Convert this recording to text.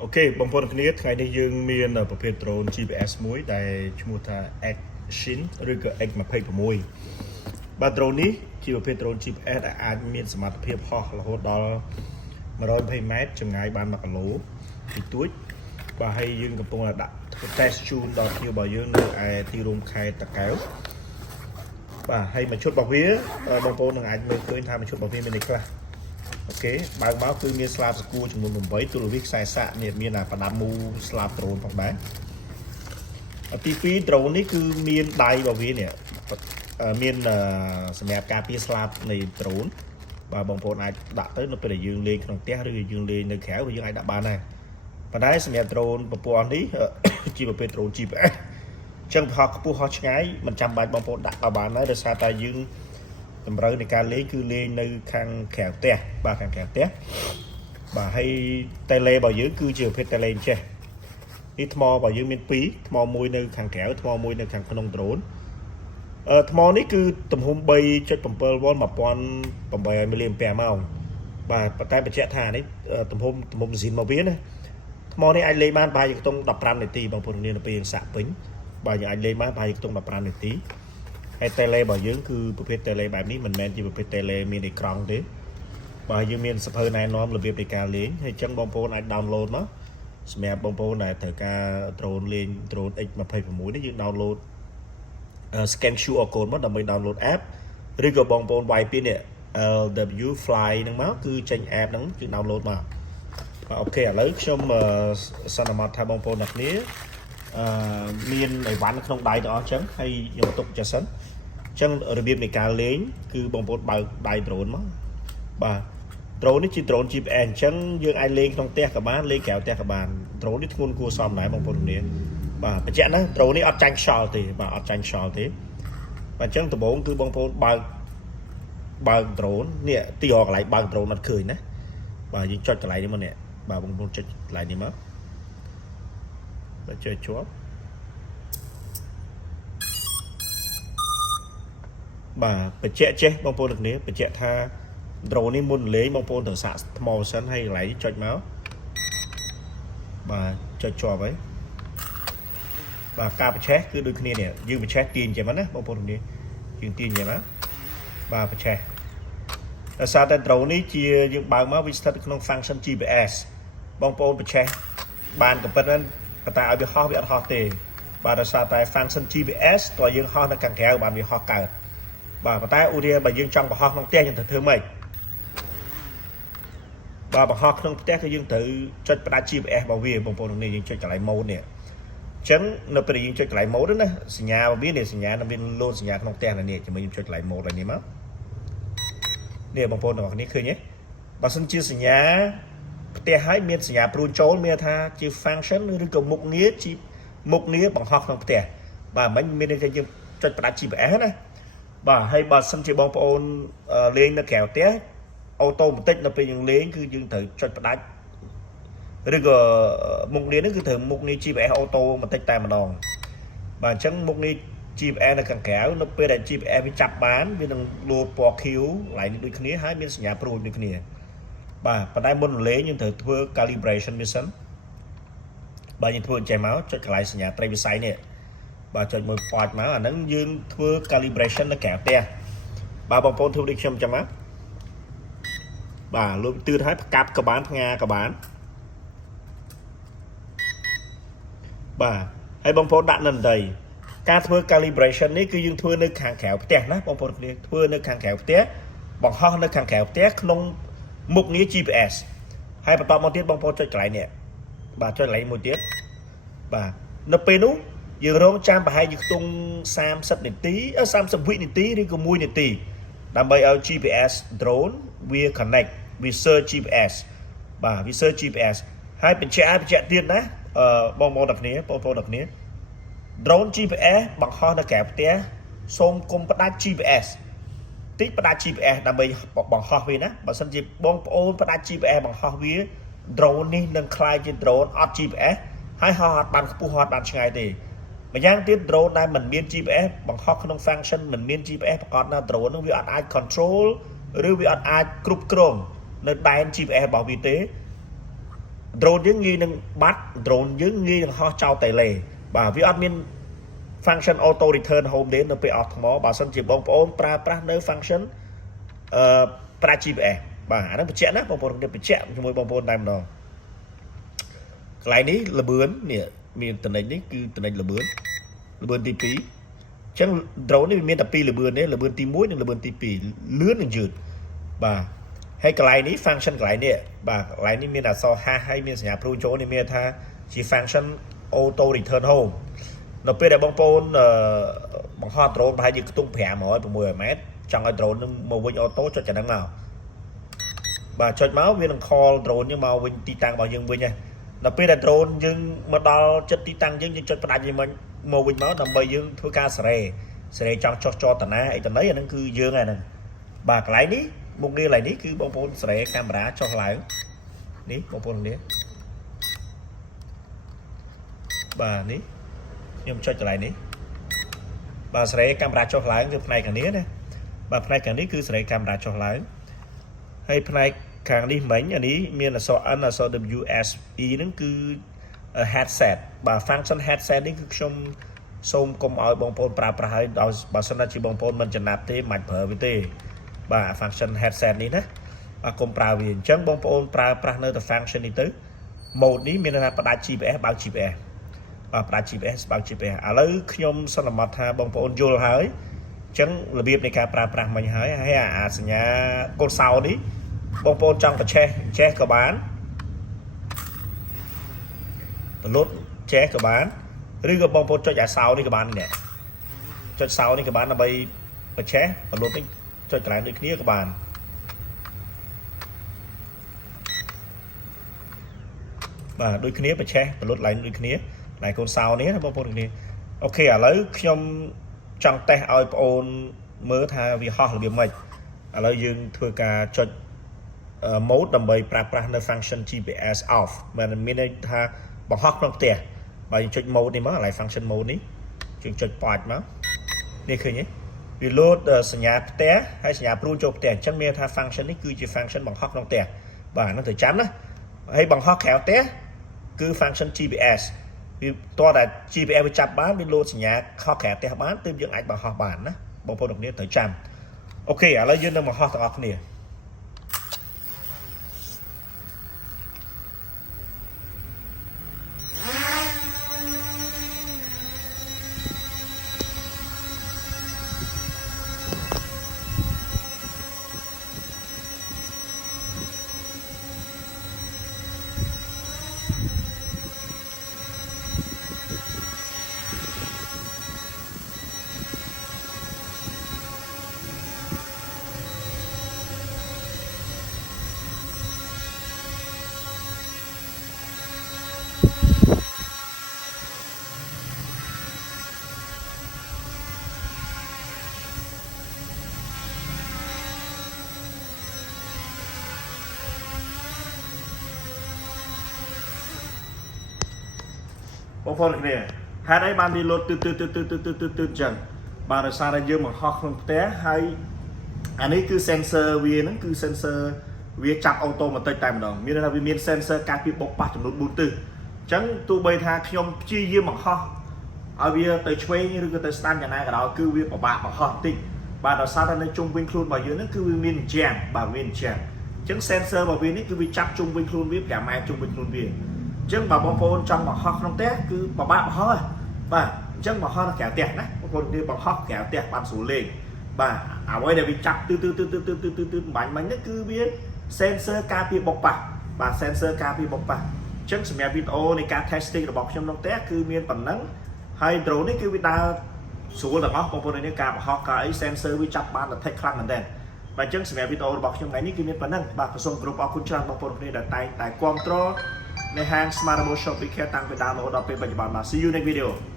โอเคบางคนคนนี้ថ្ងៃនេះយើងមានប្រភេទ drone GPS មួយដែលឈ្មោះថា Action ឬក៏ X26 បាទ drone នេះជាប្រភេទ drone GPS ដែលអាចមានសមត្ថភាពហោះរហូតដល់120 ម៉ែត្រចម្ងាយបាន1គីឡូតិចតួចបាទហើយយើងកំពុងតែដាក់ test ជូនដល់ភ្ញៀវរបស់យើងនៅឯទីរួមខេត្តតាកែវបាទហើយមួយឈុតរបស់វាបងប្អូននឹងអាចមើលឃើញថាមួយឈុតរបស់វាមានអីខ្លះអូខេបើកមកគឺមានស្លាបសកួរចំនួន8ទូរវិសខ្សែសាកនេះមានប្រដាប់មូស្លាបដ្រូនផងដែរទី2ដ្រូននេះគឺមានដៃរបស់វានេះមានសម្រាប់ការពារស្លាបនៃដ្រូនបាទបងប្អូនអាចដាក់ទៅនៅពេលដែលយើងលេងក្នុងផ្ទះឬយើងលេងនៅក្រៅយើងអាចដាក់បានដែរប៉ុន្តែសម្រាប់ដ្រូនប្រព័ន្ធនេះជាប្រភេទដ្រូន GPS អញ្ចឹងប្រហោះខ្ពស់ហោះឆ្ងាយមិនចាំបាច់បងប្អូនដាក់បានដែរដោយសារតែយើងតម្រូវនៃការលេងគឺលេងនៅខាងក្រៅផ្ទះបាទខាងក្រៅផ្ទះបាទហើយតេឡេរបស់យើងគឺជាប្រភេទតេឡេចេះនេះថ្មរបស់យើងមាន2ថ្មមួយនៅខាងក្រៅថ្មមួយនៅខាងក្នុងដ្រូនថ្មនេះគឺទំហំ 3.7 វ៉ុល 1800 មីលីអាំពែម៉ោងបាទប៉ុន្តែបញ្ជាក់ថានេះទំហំម៉ាស៊ីនមកវាណាថ្មនេះអាចលេងបានប្រហែលជាខ្ទង់15នាទីបងប្អូននាងនៅពេលយើងសាក់ពេញបាទយើងអាចលេងបានប្រហែលជាខ្ទង់15នាទីហើយតេឡេរបស់យើងគឺប្រភេទតេឡេបែបនេះមិនមែនជាប្រភេទតេឡេមានអេក្រង់ទេបាទយើងមានសភៅណែនាំរបៀបនៃការលេងហើយអញ្ចឹងបងប្អូនអាច download មកសម្រាប់បងប្អូនដែលត្រូវការ drone លេង drone X26 នេះយើង download scan QR code មកដើម្បី download app ឬក៏បងប្អូនវាយពីនេះ LW Fly ហ្នឹងមកគឺចេញ app ហ្នឹងគឺ download មកអូខេឥឡូវខ្ញុំសន្មតថាបងប្អូនអ្នកគ្នាមានអីវ៉ាន់ក្នុងដៃទាំងអស់អញ្ចឹងហើយខ្ញុំទុកចេះសិនអញ្ចឹងរបៀបនៃការលេងគឺបងប្អូនបើកដៃ drone មកបាទ drone នេះជា drone GPS អញ្ចឹងយើងអាចលេងក្នុងផ្ទះក៏បានលេងក្រៅផ្ទះក៏បាន drone នេះធ្ងន់គួរសមដែរបងប្អូនគ្នាបាទបញ្ជាក់ណា drone នេះអត់ចាញ់ខ្យល់ទេបាទអត់ចាញ់ខ្យល់ទេបាទអញ្ចឹងដំបូងគឺបងប្អូនបើក drone នេះទីរកកន្លែងបើក drone អត់ឃើញណាបាទយើងចុចកន្លែងនេះមកនេះបាទបងប្អូនចុចកន្លែងនេះមកបាទចុចជាប់បាទបញ្ជាក់ចេះបងប្អូនទាំងគ្នាបញ្ជាក់ថា drone នេះមុនលេងបងប្អូនត្រូវសាកថ្មសិនហើយកន្លែងចុចមកបាទចុចជាប់ហើយបាទការបញ្ឆេះគឺដូចគ្នានេះយើងបញ្ឆេះទាញចេះមកណាបងប្អូនទាំងគ្នាយើងទាញចេះមកបាទបញ្ឆេះដោយសារតែ drone នេះជាយើងបើកមកវាស្ថិតក្នុង function GPS បងប្អូនបញ្ឆេះបានក៏ប៉ុន្តែឲ្យវាហោះវាអត់ហោះទេបាទដោយសារតែ function GPS តើយើងហោះនៅខាងក្រៅបានវាហោះកើតបាទប៉ុន្តែឧទាហរណ៍បើយើងចង់បង្ហោះក្នុងផ្ទះយើងត្រូវធ្វើម៉េចបាទបង្ហោះក្នុងផ្ទះគឺយើងត្រូវចុចផ្ដាច់ GPS របស់វាបងប្អូននេះយើងចុចកន្លែង mode នេះអញ្ចឹងនៅពេលយើងចុចកន្លែង mode ណាសញ្ញារបស់វានេះសញ្ញានឹងមានលោតសញ្ញាក្នុងផ្ទះនេះជាមួយយើងចុចកន្លែង mode នេះមកនេះបងប្អូនទាំងអស់គ្នាឃើញទេបើសិនជាសញ្ញាផ្ទះហើយមានសញ្ញាព្រួញចូលមានថាជា function ឬក៏មុខងារជាមុខងារបង្ហោះក្នុងផ្ទះបាទមិនមានតែយើងចុចផ្ដាច់ GPS ណាបាទហើយបើសិនជាបងប្អូនលេងនៅក្រៅផ្ទះអូតូម៉ាទិកនៅពេលយើងលេងគឺយើងត្រូវចុចផ្ដាច់ឬក៏មុខងារនេះគឺត្រូវមុខងារ GPS អូតូម៉ាទិកតែម្ដងបាទអញ្ចឹងមុខងារ GPS នៅខាងក្រៅនៅពេលដែល GPS វាចាប់បានវានឹងលោតពណ៌ខៀវកន្លែងនេះដូចគ្នាហើយមានសញ្ញាព្រួយដូចគ្នាបាទប៉ុន្តែមុនលេងយើងត្រូវធ្វើ calibration វាសិនបាទយើងធ្វើអញ្ចឹងមកចុចកន្លែងសញ្ញាត្រីវិស័យនេះបាទចុចមួយប៉ាច់មកអាហ្នឹងយើងធ្វើ calibration នៅក្រៅផ្ទះបាទបងប្អូនធ្វើដូចខ្ញុំចាំមកបាទលុបទឿនឲ្យផ្កាប់ក៏បានផ្ងាក៏បានបាទហើយបងប្អូនដាក់នៅដីការធ្វើ calibration នេះគឺយើងធ្វើនៅខាងក្រៅផ្ទះណាបងប្អូនគ្នាធ្វើនៅខាងក្រៅផ្ទះបង្ហោះនៅខាងក្រៅផ្ទះក្នុងមុខងារ GPS ហើយបន្តមកទៀតបងប្អូនចុចកន្លែងនេះបាទចុចកន្លែងមួយទៀតបាទនៅពេលនោះយើងរងចាំប្រហែលជាខ្ទង់30នាទី30វិនាទីឬក៏1នាទីដើម្បីឲ្យ GPS drone វា connect វា search GPS បាទវា search GPS ហើយបញ្ជាក់ទៀតណាបងប្អូនទាំងគ្នា drone GPS បង្ហោះនៅក្រៅផ្ទះសូមកុំផ្ដាច់ GPS តិចផ្ដាច់ GPS ដើម្បីបង្ហោះវាណាបើមិនជាបងប្អូនផ្ដាច់ GPS បង្ហោះវា drone នេះនឹងคล้ายជា drone អត់ GPS ហើយហោះអត់បានខ្ពស់ហោះអត់បានឆ្ងាយទេម្យ៉ាងទៀត drone ដែលមិនមាន GPS បង្ហោះក្នុង function មិនមាន GPS ប្រកបណា drone នឹងវាអត់អាច control ឬវាអត់អាចគ្រប់គ្រងនៅដែន GPS របស់វាទេ drone យើងងាយនឹងបាត់ drone យើងងាយនឹងហោះចោលតែលេបាទវាអត់មាន function auto return home ទេនៅពេលអស់ថ្មបើសិនជាបងប្អូនប្រើប្រាស់នៅ function ប្រើ GPS បាទអាហ្នឹងបញ្ជាក់ណាបងប្អូនគ្នាបញ្ជាក់ជាមួយបងប្អូនតែម្ដងកន្លែងនេះលបឿននេះមានតំណែងនេះគឺតំណែងលបឿនទី2អញ្ចឹង drone នេះវាមានតែ2លបឿនទេលបឿនទី1និងលបឿនទី2លឿននិងយឺតបាទហើយកន្លែងនេះ function កន្លែងនេះបាទកន្លែងនេះមានអក្សរ H ហើយមានសញ្ញាព្រួយចូលនេះមានថាជា function auto return home នៅពេលដែលបងប្អូនបង្ហោះ drone ប្រហែលជាខ្ទង់500 600 ម៉ែត្រចង់ឲ្យ drone នឹងមកវិញ auto ចុចចំណឹងមកបាទចុចមកវានឹង call drone យើងមកវិញទីតាំងរបស់យើងវិញហើយដល់ពេលដែល drone យើងមកដល់ចិត្តទីតាំងយើងចុចផ្ដាច់វាមកវិញមកដើម្បីយើងធ្វើការសេរីចង់ចុះចតតាអីតណីអាហ្នឹងគឺយើងហ្នឹងបាទកន្លែងនេះមុខងារកន្លែងនេះគឺបងប្អូនសេរីកាមេរ៉ាចុះឡើងនេះបងប្អូននេះបាទនេះខ្ញុំចុចកន្លែងនេះបាទសេរីកាមេរ៉ាចុះឡើងគឺផ្នែកខាងនេះណាបាទផ្នែកខាងនេះគឺសេរីកាមេរ៉ាចុះឡើងហើយផ្នែកខាងនេះមិញអានេះមានអក្សរ N អក្សរ W S E ហ្នឹងគឺ headset បាទ function headset នេះគឺខ្ញុំសូមកុំឲ្យបងប្អូនប្រើប្រាស់ឲ្យដោយបើសិនជាបងប្អូនមិនចំណាប់ទេមិនប្រើវាទេបាទ function headset នេះណាបាទកុំប្រើវាអញ្ចឹងបងប្អូនប្រើប្រាស់នៅតែ function នេះទៅ mode នេះមានន័យថាផ្ដាច់ GPS បើក GPS បាទផ្ដាច់ GPS បើក GPS ឥឡូវខ្ញុំសន្មតថាបងប្អូនយល់ហើយអញ្ចឹងរបៀបនៃការប្រើប្រាស់មិញហើយអាសញ្ញាកូនសោនេះបងប្អូនចង់បញ្ចេះក៏បានទៅលុតចេះក៏បានឬក៏បងប្អូនចុចអាសោនេះក៏បាននេះចុចសោនេះក៏បានដើម្បីបញ្ចេះទៅលុតនេះចុចកន្លែងដូចគ្នាក៏បានបាទដូចគ្នាបញ្ចេះទៅលុតឡើងដូចគ្នាកន្លែងកូនសោនេះណាបងប្អូនគ្នាអូខេឥឡូវខ្ញុំចង់តេស្តឲ្យបងប្អូនមើលថាវាហោះរបៀបម៉េចឥឡូវយើងធ្វើការចុចmode ដើម្បីប្រើប្រាស់នៅ function GPS off មានន័យថាបង្ហោះក្នុងផ្ទះបើយើងចុច mode នេះមកកន្លែង function mode នេះយើងចុច point មកនេះឃើញទេវាលោតសញ្ញាផ្ទះហើយសញ្ញាព្រួយចូលផ្ទះអញ្ចឹងមានថា function នេះគឺជា function បង្ហោះក្នុងផ្ទះបាទហ្នឹងត្រូវចាំណាហើយបង្ហោះក្រៅផ្ទះគឺ function GPS វាតើតែ GPS វាចាប់បានវាលោតសញ្ញាខុសក្រៅផ្ទះបានទើបយើងអាចបង្ហោះបានណាបងប្អូនទាំងគ្នាត្រូវចាំអូខេឥឡូវយើងនឹងបង្ហោះទាំងអស់គ្នាបងប្អូនគ្នាហេតុអីបានវាលោតទឺអញ្ចឹងបាទដោយសារតែយើងបង្ហោះក្នុងផ្ទះហើយអានេះគឺ sensor វាហ្នឹងគឺ sensor វាចាប់អូតូម៉ាទិកតែម្ដងមានន័យថាវាមាន sensor ការពារបុកប៉ះចំនួន4ទិសអញ្ចឹងទោះបីថាខ្ញុំព្យាយាមបង្ហោះឲ្យវាទៅឆ្វេងឬក៏ទៅស្ដាំយ៉ាងណាក៏ដោយគឺវាពិបាកបង្ហោះតិចបាទដោយសារតែនៅជុំវិញខ្លួនរបស់យើងហ្នឹងគឺវាមានជាងបាទមានជាងអញ្ចឹង sensor របស់វានេះគឺវាចាប់ជុំវិញខ្លួនវា5ម៉ែត្រជុំវិញខ្លួនវាអញ្ចឹងបើបងប្អូនចង់បង្ហោះក្នុងផ្ទះគឺពិបាកបង្ហោះបាទអញ្ចឹងបង្ហោះនៅក្រៅផ្ទះណាបងប្អូនគេបង្ហោះក្រៅផ្ទះបានស្រួលលេងបាទអ្វីដែលវាចាប់បាញ់នេះគឺវា sensor ការពារបុកប៉ះបាទ sensor ការពារបុកប៉ះអញ្ចឹងសម្រាប់វីដេអូនៃការ testing របស់ខ្ញុំក្នុងផ្ទះគឺមានប៉ុណ្ណឹងហើយ drone នេះគឺវាដើរស្រួលទាំងអស់បងប្អូននេះការបង្ហោះការអី sensor វាចាប់បានតែខ្លាំងមែនទែនបាទអញ្ចឹងសម្រាប់វីដេអូរបស់ខ្ញុំថ្ងៃនេះគឺមានប៉ុណ្ណឹងបាទសូមគោរពអរគុណច្រើនបងប្អូនគ្នាដែលតែងតែគាំទ្រនៅហាង Smart Mobile Shop ពីខេត្តតាំងពីដើមរហូតដល់ពេលបច្ចុប្បន្នបាទ See you next video